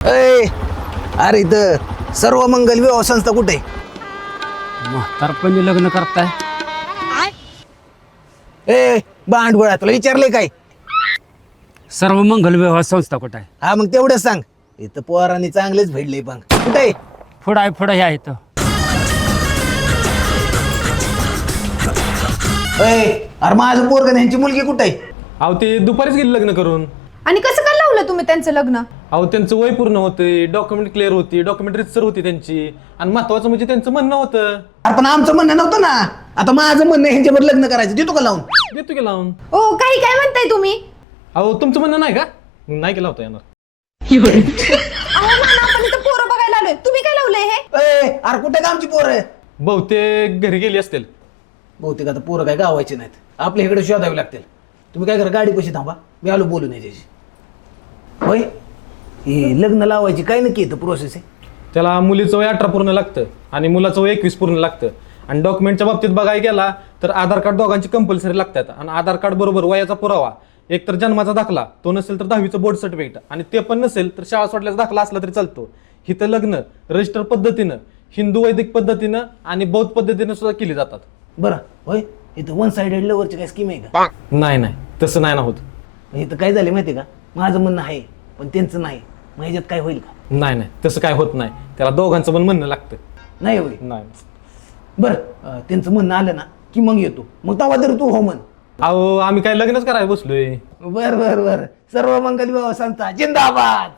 अय अरे इथं सर्व मंगल विवाह संस्था कुठे आहे? म्हातारपणी लग्न करताय? ए भांडगोळा तुला विचारले काय? सर्व मंगल विवाह संस्था कुठं आहे? हा मग तेवढंच सांग. इथं पोरांनी चांगलेच भेटले पण कुठे आहे? पुढं ह्या इथं. अरे माझं पोरग यांची मुलगी कुठे आहे? अहो ते दुपारीच गेले लग्न करून. आणि कसं काय लावलं तुम्ही त्यांचं लग्न? अहो त्यांचं वय पूर्ण होते, डॉक्युमेंट क्लिअर होती, डॉक्युमेंट रितसर होती त्यांची, आणि महत्वाचं म्हणजे त्यांचं म्हणणं होतं. अरे पण आमचं म्हणणं नव्हतं ना. आता माझं म्हणणं ह्यांच्यावर लग्न करायचं देतो का लावून? देतो की लावून. ओ काही काय म्हणताय तुम्ही? अहो तुमचं म्हणणं नाही का? नाही केला होता येणार. अहो नाना, आपण इथं पोरं बघायला आलोय. तुम्ही काय लावलंय हे? अरे कुठे का आमची पोरं? बहुतेक घरी गेली असतील. बहुतेक आता पोरं काय गावायचे नाहीत, आपल्या इकडे शोधावे लागतील. तुम्ही काय करा, गाडी कशी थांबा, मी आलो बोलून याच्याशी. होय हे लग्न लावायची काय नक्की येतं प्रोसेस आहे? त्याला मुलीचं वय 18 पूर्ण लागतं आणि मुलाचं वय 21 पूर्ण लागतं. आणि डॉक्युमेंटच्या बाबतीत बघायला गेला तर आधार कार्ड दोघांची कंपल्सरी लागतात. आणि आधार कार्ड बरोबर वयाचा पुरावा, एक तर जन्माचा दाखला, तो नसेल तर 10वीचं बोर्ड सर्टिफिकेट, आणि ते पण नसेल तर शाळा सोडल्याचा दाखला असला तरी चालतो. इथं लग्न रजिस्टर पद्धतीनं, हिंदू वैदिक पद्धतीनं आणि बौद्ध पद्धतीनं सुद्धा केली जातात. बरं होय, इथं वन साइडेड लवरची काय स्कीम आहे का? नाही तसं नाही ना होत. इथं काय झालं माहिती का, माझं म्हणणं आहे पण त्यांचं नाही. मग ह्याच्यात काय होईल का? नाही तसं काय होत नाही. त्याला दोघांचं पण म्हणणं लागतं. नाही होईल. नाही. बरं त्यांचं म्हणणं आलं ना की मग येतो, मग तेव्हा तरी तू हो म्हण. अहो आम्ही काय लग्नच करायला बसलोय. बर सर्व मंगल विवाह संस्था जिंदाबाद.